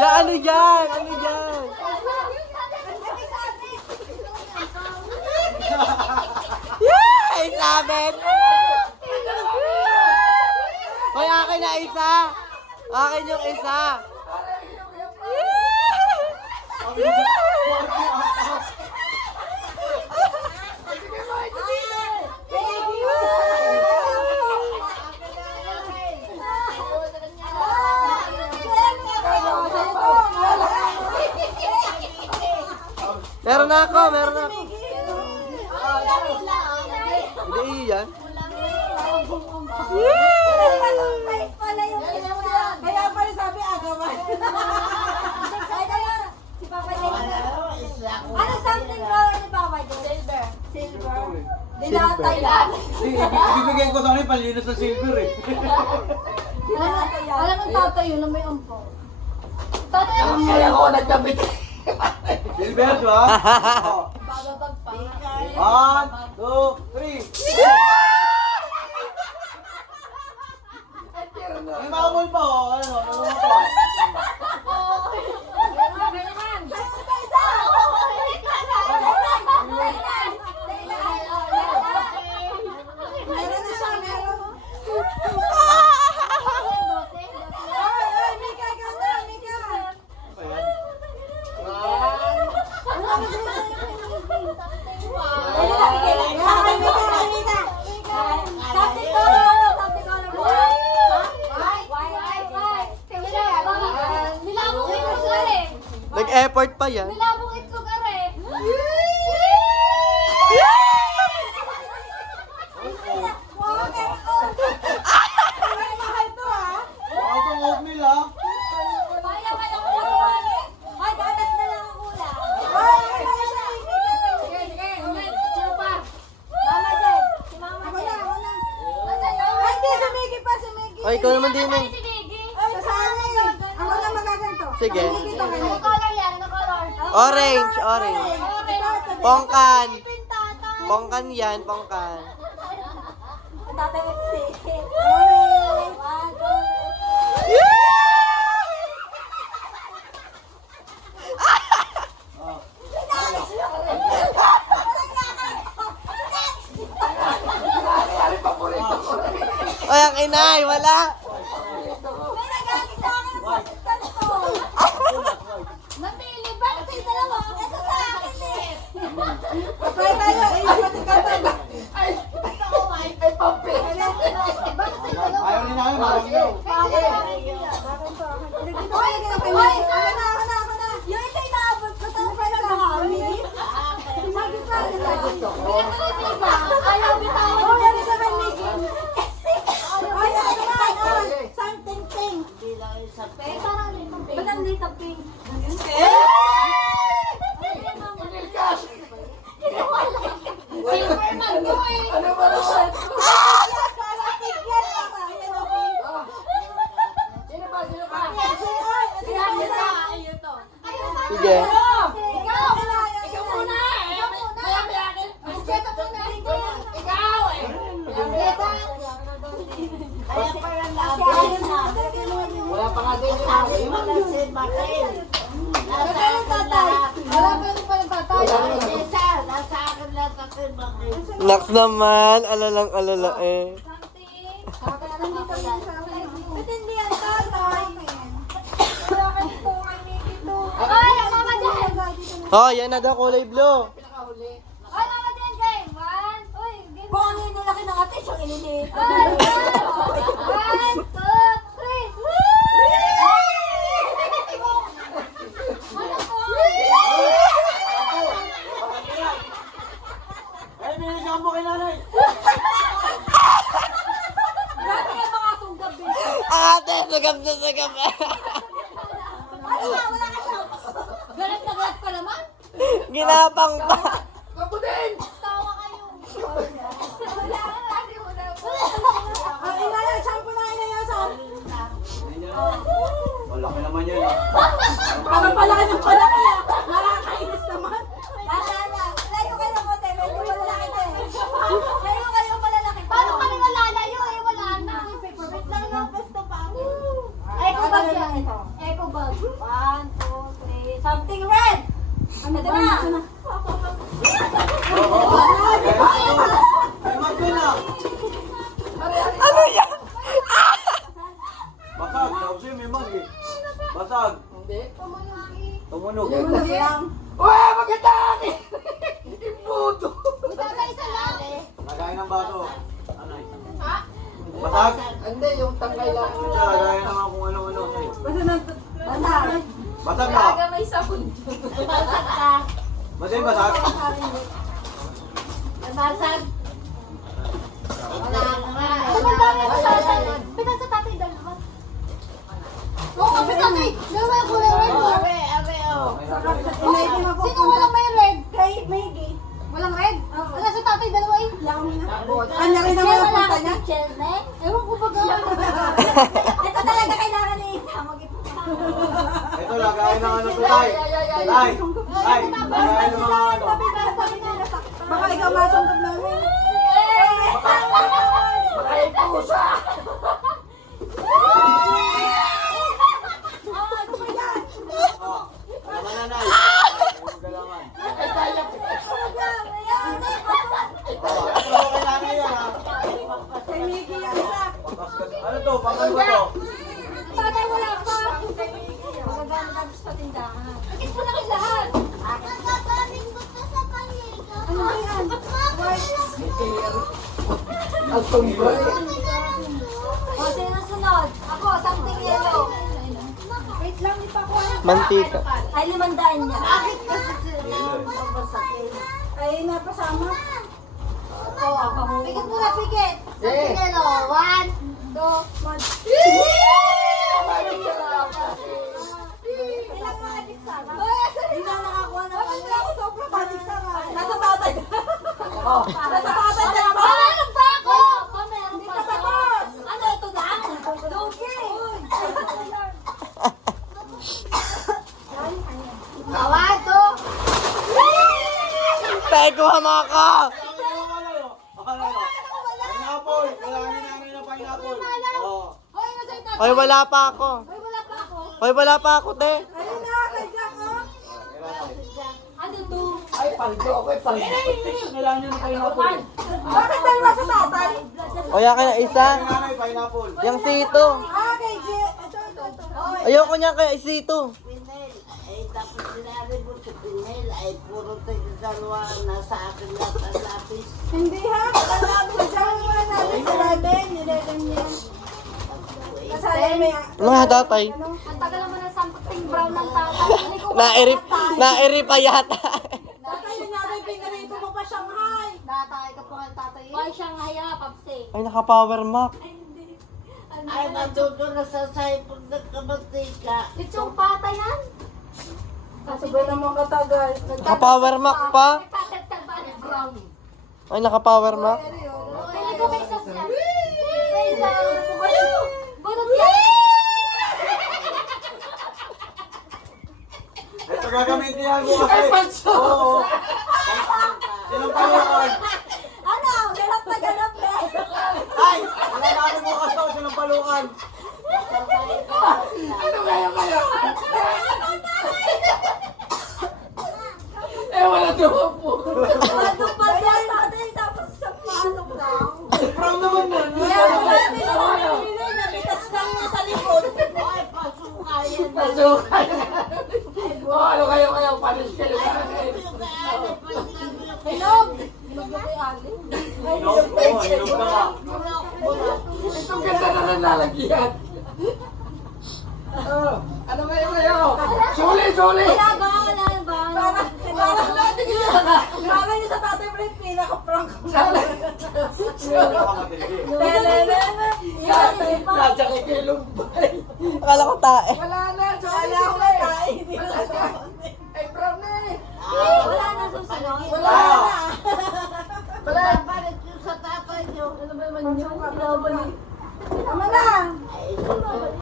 Ya, ano yan? Ano yan? Yay! Sabit! Hoy, akin na isa! Akin yung isa! Meron na ako, meron na ako. Hindi yan. Kaya pala sabi agawan. Si Papa ano something color ni Papa Silver. Silver. Dinatay yan. Ibibigay ko sa akin panlinis sa silver eh. Alam mo tatayo na may umpo. Tatayo mo. Kaya ako nagkabit. Silver, di ba? Bababag pa. 1, 2, 3. May mamol pa oh. Ano? Meron na siya, meron. Mika, ikaw na, Mika. Nag-effort pa yan. Nilabong itlog are. Mahal to ha. Wow, itong oatmeal ah. Kaya ko lang. Ay, gatas na lang ang ulam. Ay, sino pa? Mama Jen. Si Mama Jen. Ako na. Ay, di, si Miggy pa, si Miggy. Ay, ikaw naman din eh. Kasali. Ako na magaganto. Sige. Ano color yan? Ano color? Orange, orange. Pongkan. Pongkan yan, pongkan. Tatay Maxi. Ay, ang inay, wala. May nagalit sa akin ng ganito. Namili ba? Kasi dalawa. Ito sa akin eh. Patay tayo. Ay, pati ka ba? Ay, papi. Ayaw ni namin, ayaw niyo. Hoy, ako na. Yung ito inaabot ko. Tapos pa lang nakakami. Sabi pa rin ba? Ayaw bitawan. Oh, yan isa kay Mickey. Ay, ano ba? Something pink. Ba't ang dito pink? Silver man to eh. Ano ba na siya? Para tigyan ka ba? Yan o pink. Sino ba? Ayun to. Sige. Ikaw muna. Mayami akin. Ikaw muna. Ikaw eh. Kaya pa lang Wala pa nga din yung Naks naman, alalang alala eh. Ba't hindi ang tatay? Wala kayo po kay Mickey to. Ay, Mama Jen! Oh, yan na daw, kulay blue. Ay, Mama Jen, game! One, uy, game! Kung ano yung laki ng ate, siyang inilit. One, two, three! Ano po? Ay, binigyan mo kay nanay. Grabe yung mga sunggab eh. Ate, sagam na sagam. Ano ba? Wala ka siya. Galit na galit ka naman. Ginapang pa. Ako din! Tawa kayo. Ang ina na, shampoo na inayasan. Malaki naman yan ah. Parang palaki ng palaki ah. Nakakainis naman. Layo kayo mo, te. Medyo malalaki, te. Layo kayo malalaki. Paano kami malalayo? Eh, wala na. Wait lang, no? Gusto pa. Eco bag yan. Eco ko ba? 1, 2, 3. Something red! Ano na? May mag na. Ano yan? Basag. Sabi may mag eh. Basag. Hindi. Tumunog. Uy, maganda akin! Imbuto! Lagayin ng baso. Ano eh? Basag? Hindi, yung tangkay lang. Siya, lagayin naman kung ano-ano sa'yo. Basag. Basag na. may sabon. Basag ka. Basin, basag. Basag. Wala nga. Ano ba dami ko sa tatay? Pita sa tatay dalawa. Oo, sa tatay. Dalawa yung kulay red mo. Sino walang may red? Kay Maggie. Walang red? Wala sa tatay, dalawa yun. Ano rin naman ang punta niya? Chelne? Ewan ko ba gawin. Ito talaga kailangan ni Ito, lagayin ng ano to, tay. Tay. Tay. Lagayin ng mga ano. Baka ikaw masuntog namin. Ay, pusa! Oh. Ano na, nay? Huwag galangan. Ay, kaya po. Oh, ito okay na yan, ha? Kay Mickey yung isa. Ano to? Pangano ba to? Tatay, wala pa. Magagamit natin sa tindahan. Bakit mo na kayo lahat? Ano ba yan? Ang tumbay. O, sino sunod? Ako, something yellow. Wait lang, di pa ako. Mantika. Ay, 500 niya. Bakit kasi Ay, napasama. Oo, ako. Pikit muna, pikit. Something yellow. 1, 2, 1. Ilang mga diksara? Hindi na nakakuha na ano. Ako sobrang balik sa nasa tatay. Nasa tatay na ba? Meron pa ako! Meron pa ako. Ano ito na? Doge! Awan to! Tay, kuha mo ako! Pineapple! Kailangan namin ng pineapple. Oh. Hoy, nasa ito? Hoy, wala pa ako. Hoy, wala pa ako. Hoy, wala pa ako, te. Ayun na, kay Jack, oh. Ano to? Ay, paldo ako, paldo. Kailangan nyo ng pineapple. Bakit dalawa sa tatay? Hoy, akin na isa. Kailangan namin pineapple. Yang sito. Ah, kay J. Ito. Ayoko niya kay sito. Ay, tapos sinabi mo sa Pinel ay puro tayo dalawa nasa akin lahat ang lapis. Hindi ha. Alam ko dyan. Wala natin sa labi. Nilelan niya. Kasali may... Ano nga, tatay? Ang tagal naman ng something brown ng tatay. Hindi ko Nairi pa yata. Tatay, yun natin pinarito mo pa Shanghai. Tatay ka po ang tatay. Why Shanghai ha, Papsi? Ay, naka-power mac. Ay, natuto na sa saipag ng kamantika. Litsong pata yan? Sabay naman katagal. Naka-power mac pa. Nagtatagtag ba ng brown? Ay, naka-power mac. Kailan ko may sas yan? May sas. Bunot yan! Ito gagamitin yan bukas Ay, eh. panso! Oo. Sinong palukan? Ano? Ganap na ganap na. Ay! Wala na kami bukas to. Sinong palukan? Ano kaya? Eh, wala naman po. Ano pa yan? Tatay, tapos sa pasok lang. Brown naman yan. Kaya wala nila nabitas lang niya sa likod. Ay, pasukayan. Pasukan. Oh, ano kayo? Panis kayo sa akin. Hinog! Hinog na kay Ali. Hinog? Oo, hinog na nga. Itong ganda na nalalagyan. Oh, ano kayo? Suli! Wala ba? Wala ba? Parang natin yun. Parang yung sa tatay mo yung pinaka-prank. Nasa kay Lumbay. Akala ko tae. Wala na, Kala ko